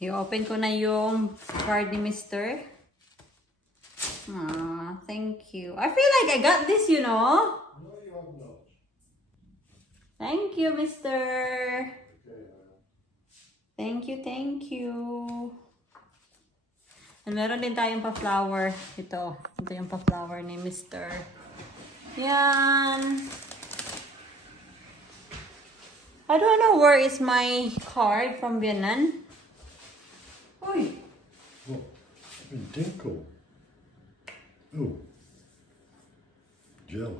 I-open ko na yung card ni Mr. Thank you. I feel like I got this, you know. No, you have not. Thank you, Mr. Okay. Thank you, thank you. And meron din tayong pa-flower. Ito yung pa-flower ni Mr. Yan. I don't know where is my card from Vietnam. Oi. What? Dinkle. Oh. Gel.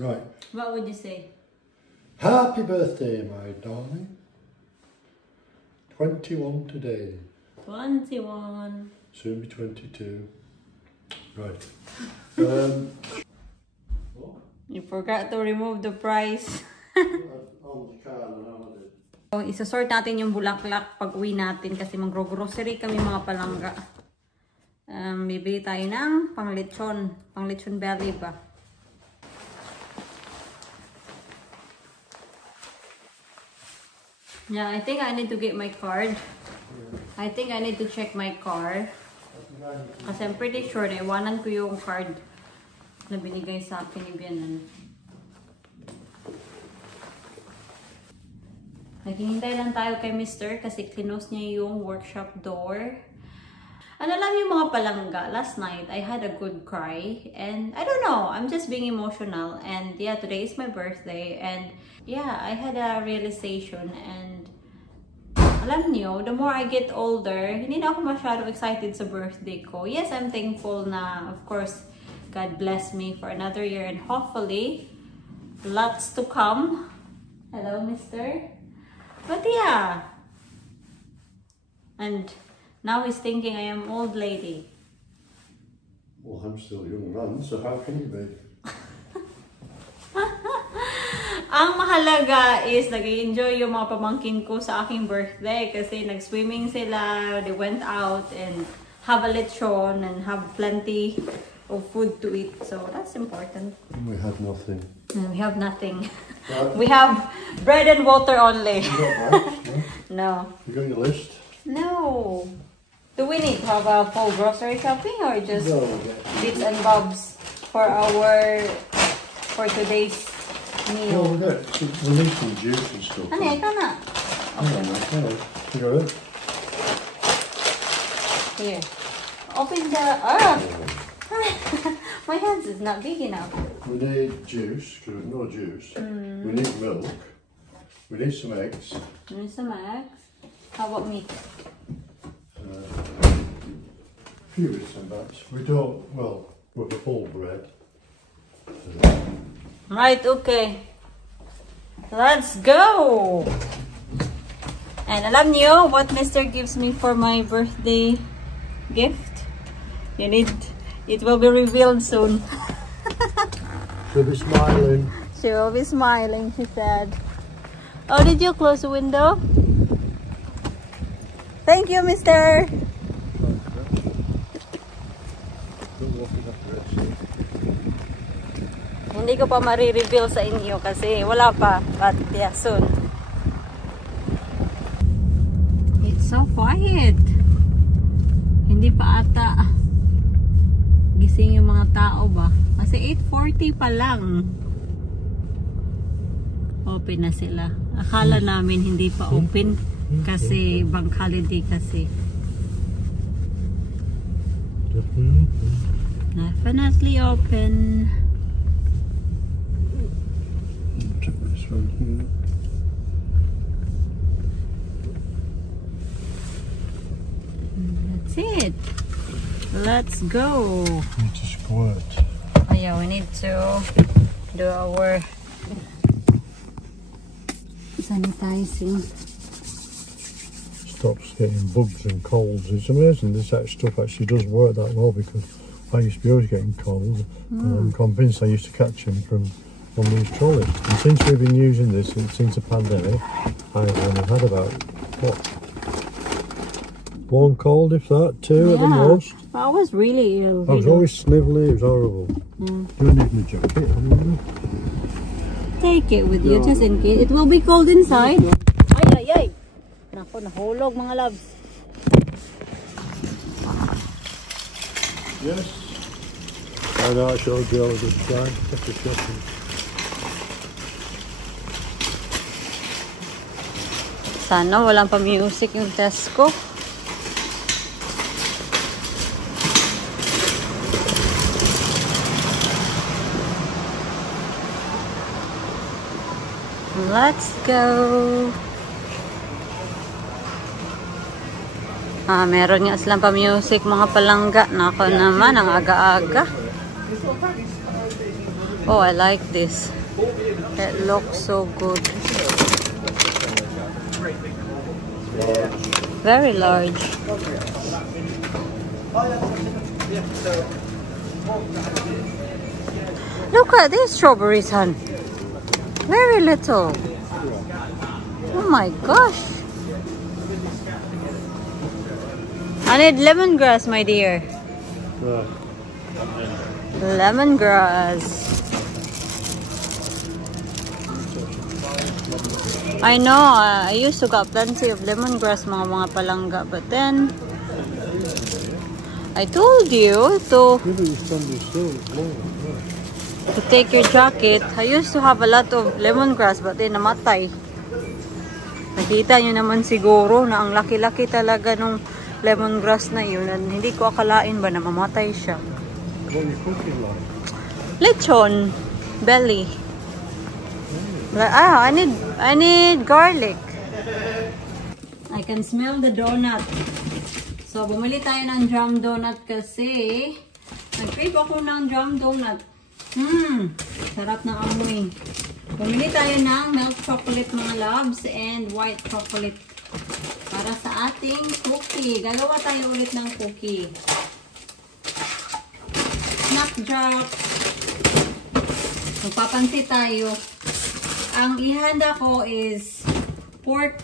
Right. What would you say? Happy birthday, my darling. 21 today. 21. Soon be 22. Right. What? You forgot to remove the price. On the card and all of it. So, isasort natin yung bulaklak pag uwi natin kasi mag-grocery kami mga palangga. Bibili tayo ng pang-lechon belly ba? Yeah, I think I need to get my card. I think I need to check my car. Kasi I'm pretty sure na iwanan ko yung card na binigay sa akin ni Bianan. Naghihintay lang tayo kay Mr. kasi close niya yung workshop door. And alam niyo mga palangga, last night I had a good cry and I don't know, I'm just being emotional and yeah, today is my birthday and yeah, I had a realization and alam niyo, the more I get older, hindi na ako masyadong excited sa birthday ko. Yes, I'm thankful na, of course, God bless me for another year and hopefully, lots to come. Hello, Mr. But yeah. And now he's thinking I am old lady. Well, I'm still a young man, so how can you be? Ang mahalaga is nag-enjoy yung mga pamangkin ko sa aking birthday kasi nag-swimming sila, they went out and have a lechon and have plenty of food to eat. So that's important. We have nothing. We have nothing. Right. We have bread and water only. You got that? No. You got your list? No. Do we need to have a full grocery shopping or just No. bits and bobs for today's meal? No, we need some juice and stuff. Ano, ikaw na. Okay. You got it? Here. Open the... My hands is not big enough. We need juice, because we've no juice. We need milk. We need some eggs. There's some eggs. How about meat? Few bits and bats. We don't, well, with the whole bread. Right, okay. Let's go! And alam niyo what Mr. gives me for my birthday gift? It will be revealed soon. She'll be smiling. She will be smiling, she said. Oh, did you close the window? Thank you, Mr. Hindi ko pa ma-reveal sa inyo kasi wala pa. But yeah, soon. It's so quiet. Hindi pa ata gising yung mga tao ba? Kasi 8:40 pa lang. Open na sila. Akala namin hindi pa open kasi bank holiday kasi. Definitely open. This one here. That's it. Let's go. Need to squirt. Oh yeah, we need to do our sanitizing. Stops getting bugs and colds. It's amazing this stuff actually does work that well because I used to be always getting colds and I'm convinced I used to catch them from one of these trolleys. And since we've been using this since the pandemic, I've only had about, what, one cold if that, two at the most. I was really ill. I was always snivelly, it was horrible. Do I need my jacket? Take it with you just in case. It will be cold inside. Ay, ay, ay. Ako nahulog mga loves. Yes. I know I showed you all the time. That's a shopping. Sana walang pa-music yung Tesco. Let's go. Meron nga silang pa-music mga palangga. Nako naman, ang aga-aga. Oh, I like this. It looks so good. Very large. Look at these strawberries, hon. Very little. Oh my gosh. I need lemongrass, my dear. Lemongrass. I know, I used to got plenty of lemongrass mga palangga, but then I told you to take your jacket. I used to have a lot of lemongrass, but then namatay. Nakita nyo naman siguro na ang laki-laki talaga nung lemongrass na yun. Hindi ko akalain ba na mamatay siya. Lechon belly. I need garlic. I can smell the donut. So bumili tayo ng drum donut kasi nag-crave ako ng drum donut. Sarap ng amoy. Bumili tayo ng milk chocolate mga loves and white chocolate para sa ating cookie. Gagawa tayo ulit ng cookie. Snapdrap. Magpapansit tayo. Ang ihanda ko is pork.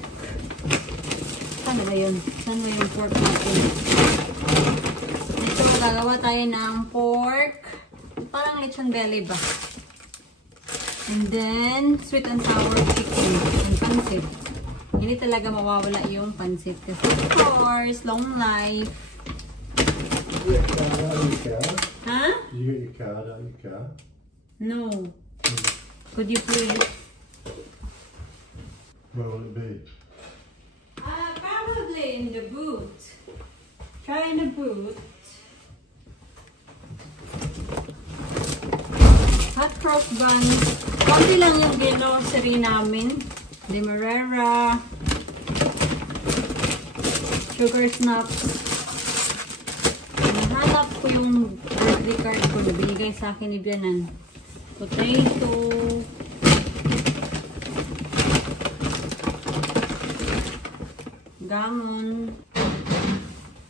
Saan ba yun? Saan mo yung pork natin? Ito, gagawa tayo ng pork. Parang lechon belly ba? And then, sweet and sour chicken and pansit. Hindi talaga mawawala yung pansit kasi of course, long life. Did you get your card out of your car? Huh? Did you get your card out of your car? No. Could you please? Where will it be? Probably in the boot. Try in the boot. Hot cross buns. Konti lang yung grocery namin. Demerara. Sugar snaps. Nahanap ko yung birthday card ko na binigay sa akin ni Bianan. Potato. Gamon.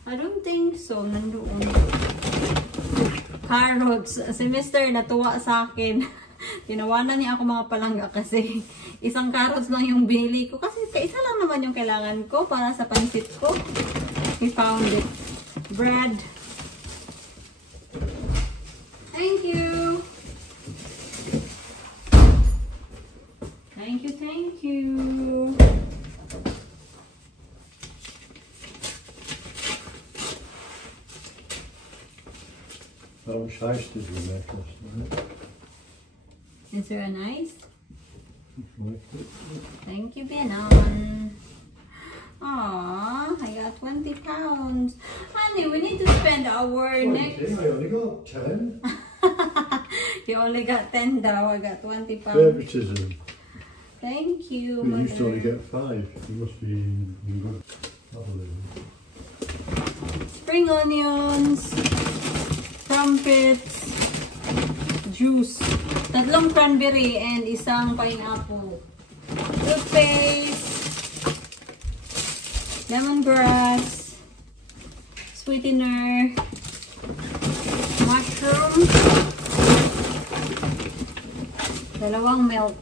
I don't think so. Nandoon. Carrots. Si Mr. natuwa sa akin. Tinawanan niya ako mga palangga kasi isang carrots lang yung binili ko. Kasi isa lang naman yung kailangan ko para sa pansit ko. We found it. Bread. Thank you. Thank you, thank you. I wish I did the necklace, right? Is there a nice? Like Thank you, Benon. Aww, I got 20 pounds. Honey, we need to spend our next... I only got 10. You only got 10 daw. I got 20 pounds. Favoritism. Thank you, You used to only Mother. get 5. You must be in good. Spring onions. Crumpets. Juice. Tatlong cranberry and isang pineapple. Toothpaste. Lemongrass. Sweetener. Mushroom. Dalawang milk.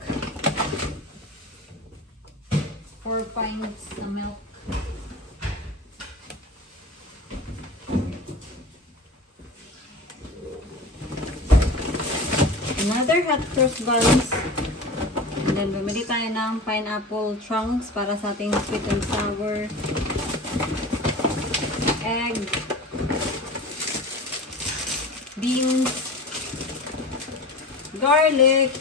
4 pints na milk. Another hot cross buns. And then, bumili tayo ng pineapple chunks para sa ating sweet and sour. Egg. Beans. Garlic.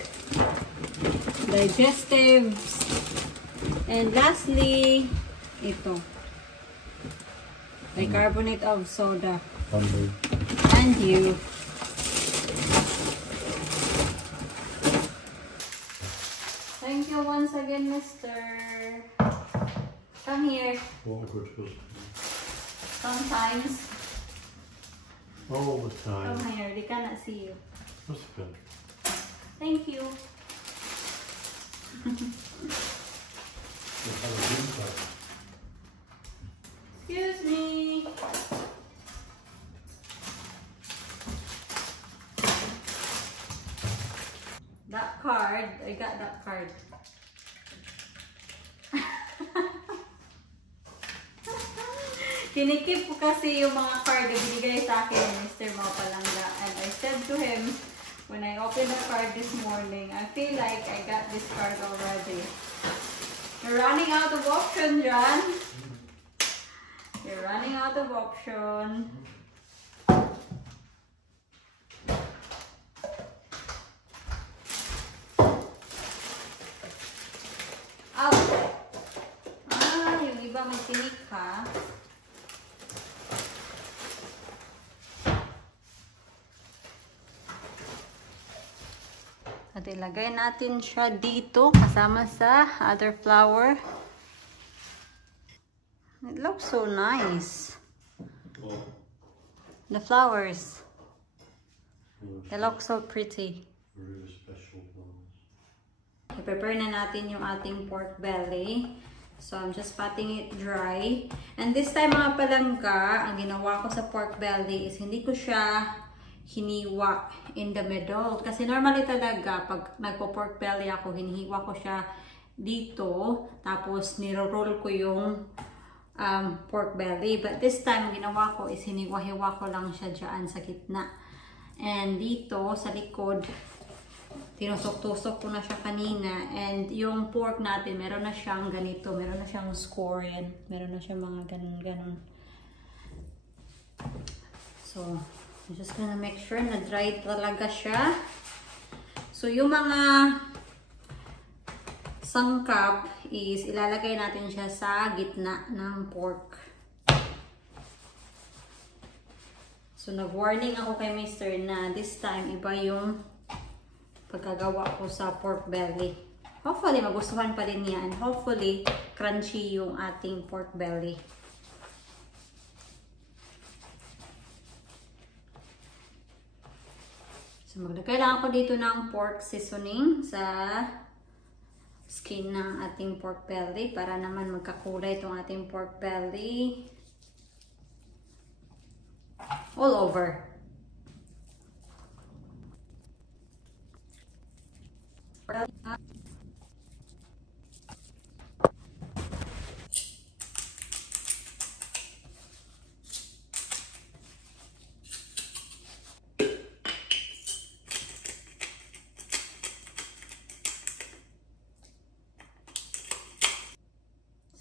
Digestives. And lastly, ito. Bicarbonate of soda. And you. Thank you once again, mister. Come here. What a good husband. Sometimes. All the time. Come here. They cannot see you. That's good. Thank you. Excuse me. That card, I got that card. Kinikip ko kasi yung mga card na binigay sa akin ni Mr. Mau Palangga. And I said to him, when I opened the card this morning, I feel like I got this card already. You're running out of option, John. You're running out of option. Out. Yung iba may tinik ha. At ilagay natin siya dito kasama sa other flower. It looks so nice. The flowers. They look so pretty. Really special flowers. I-prepare na natin yung ating pork belly. So, I'm just patting it dry. And this time mga palangga, ang ginawa ko sa pork belly is hindi ko siya hiniwa in the middle. Kasi normally talaga, pag nagpo-pork belly ako, hinihiwa ko siya dito. Tapos, niro-roll ko yung pork belly. But this time, ginawa ko is hiniwa-hiwa ko lang siya dyan sa gitna. And dito, sa likod, tinusok-tusok ko na siya kanina. And yung pork natin, meron na siyang ganito. Meron na siyang score yan. Meron na siyang mga ganun-ganun. So, I'm just gonna make sure na dry talaga siya. So, yung mga sangkap is ilalagay natin siya sa gitna ng pork. So, nag-warning ako kay Mr. na this time iba yung pagkagawa ko sa pork belly. Hopefully, magustuhan pa din niya and hopefully, crunchy yung ating pork belly. So, maglagay lang ako dito ng pork seasoning sa skin ng ating pork belly para naman magkakulay itong ating pork belly all over.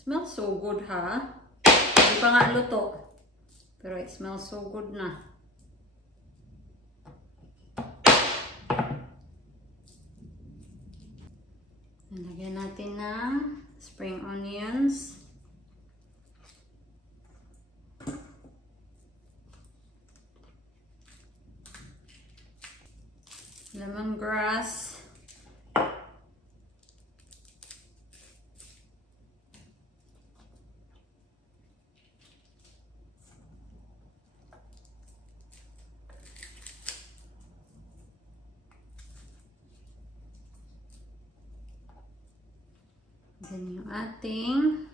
Smells so good, ha? Hindi pa nga luto. Pero it smells so good na. Lagyan natin ng spring onions. Lemongrass. Then yung ating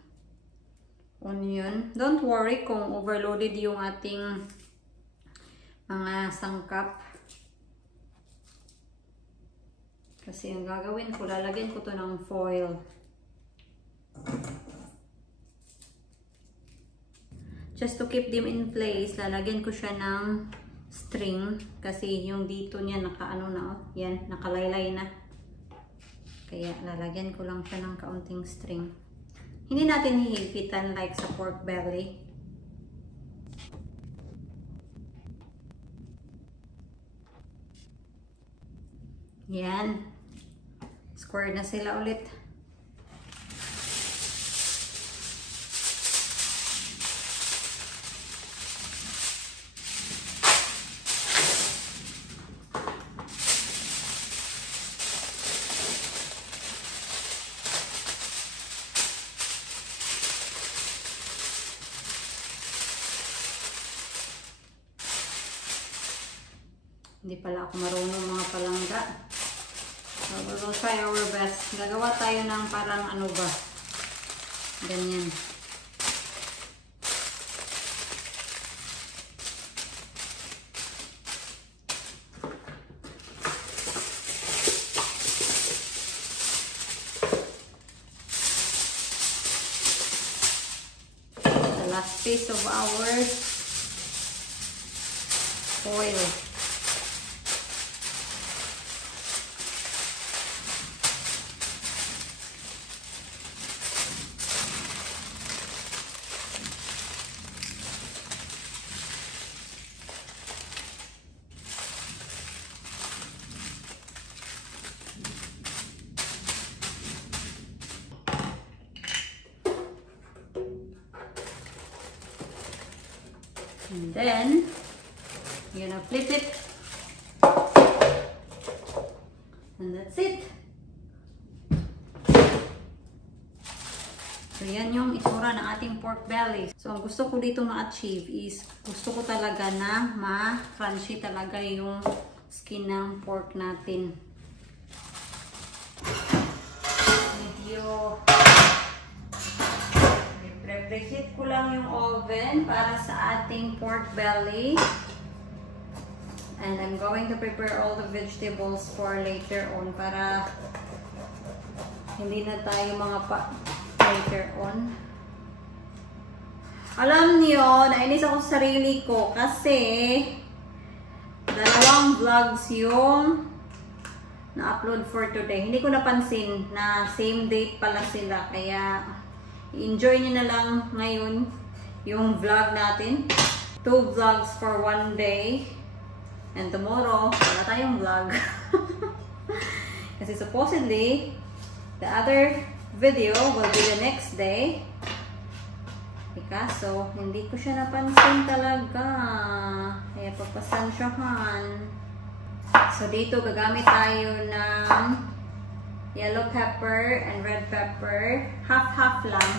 onion. Don't worry kung overloaded yung ating mga sangkap. Kasi ang gagawin ko, lalagyan ko to ng foil. Just to keep them in place, lalagyan ko siya ng string. Kasi yung dito niya nakaano na, oh. Yan, nakalaylay na. Kaya lalagyan ko lang siya ng kaunting string. Hindi natin hihigitan like sa pork belly. Yan. Square na sila ulit. Hindi pala ako marunong mga palangga. So, we'll try our best. Gagawa tayo ng parang ano ba? Ganyan. The last piece of our foil. And then, you're gonna flip it. And that's it. So, yan yung itsura ng ating pork belly. So, ang gusto ko dito ma-achieve is, gusto ko talaga na ma-crunchy talaga yung skin ng pork natin. Medyo preheat ko lang yung oven para sa ating pork belly. And I'm going to prepare all the vegetables for later on para hindi na tayo mga later on. Alam niyo, nainis ako sa sarili ko kasi dalawang vlogs yung na-upload for today. Hindi ko napansin na same date pala sila. Kaya enjoy nyo na lang ngayon yung vlog natin. 2 vlogs for 1 day. And tomorrow, wala tayong vlog. Kasi supposedly, the other video will be the next day. Kaso, hindi ko siya napansin talaga. Kaya papasansyahan. So, dito gagamit tayo ng yellow pepper and red pepper. Half-half lang.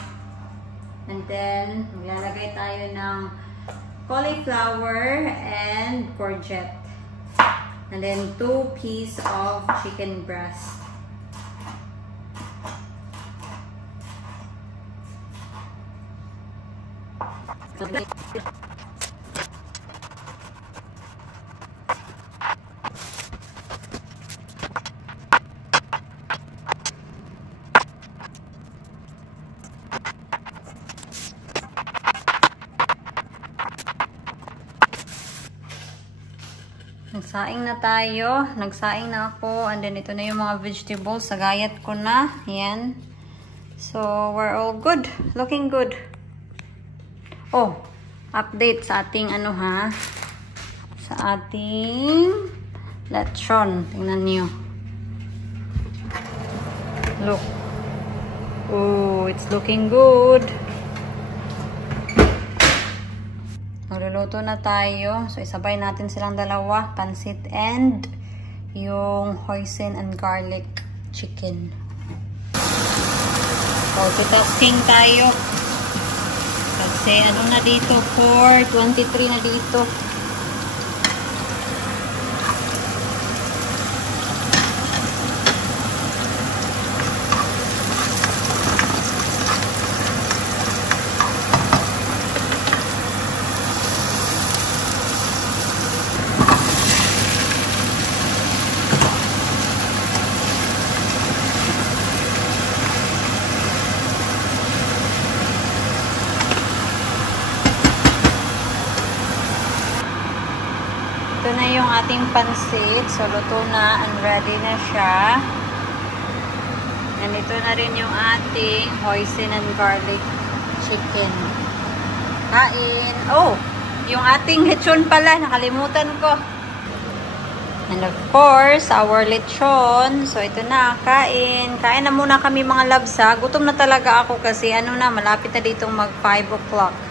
And then, maglalagay tayo ng cauliflower and courgette. And then, 2 pieces of chicken breast. Nagsaing na tayo. Nagsaing na ako. And then, ito na yung mga vegetables. Sagayat ko na. Yan. So, we're all good. Looking good. Oh, update sa ating ano ha. Sa ating lechon. Tingnan nyo. Look. Oh, it's looking good. Magluluto na tayo. So, isabay natin silang dalawa. Pansit and yung hoisin and garlic chicken. So, testing tayo. Kasi ano na dito? 4:23 na dito. Ito na yung ating pansit. So, luto na and ready na siya. And ito na rin yung ating hoisin and garlic chicken. Kain. Oh, yung ating lechon pala. Nakalimutan ko. And of course, our lechon. So, ito na. Kain. Kain na muna kami mga labs ha. Gutom na talaga ako kasi ano na, malapit na ditong mag 5 o'clock.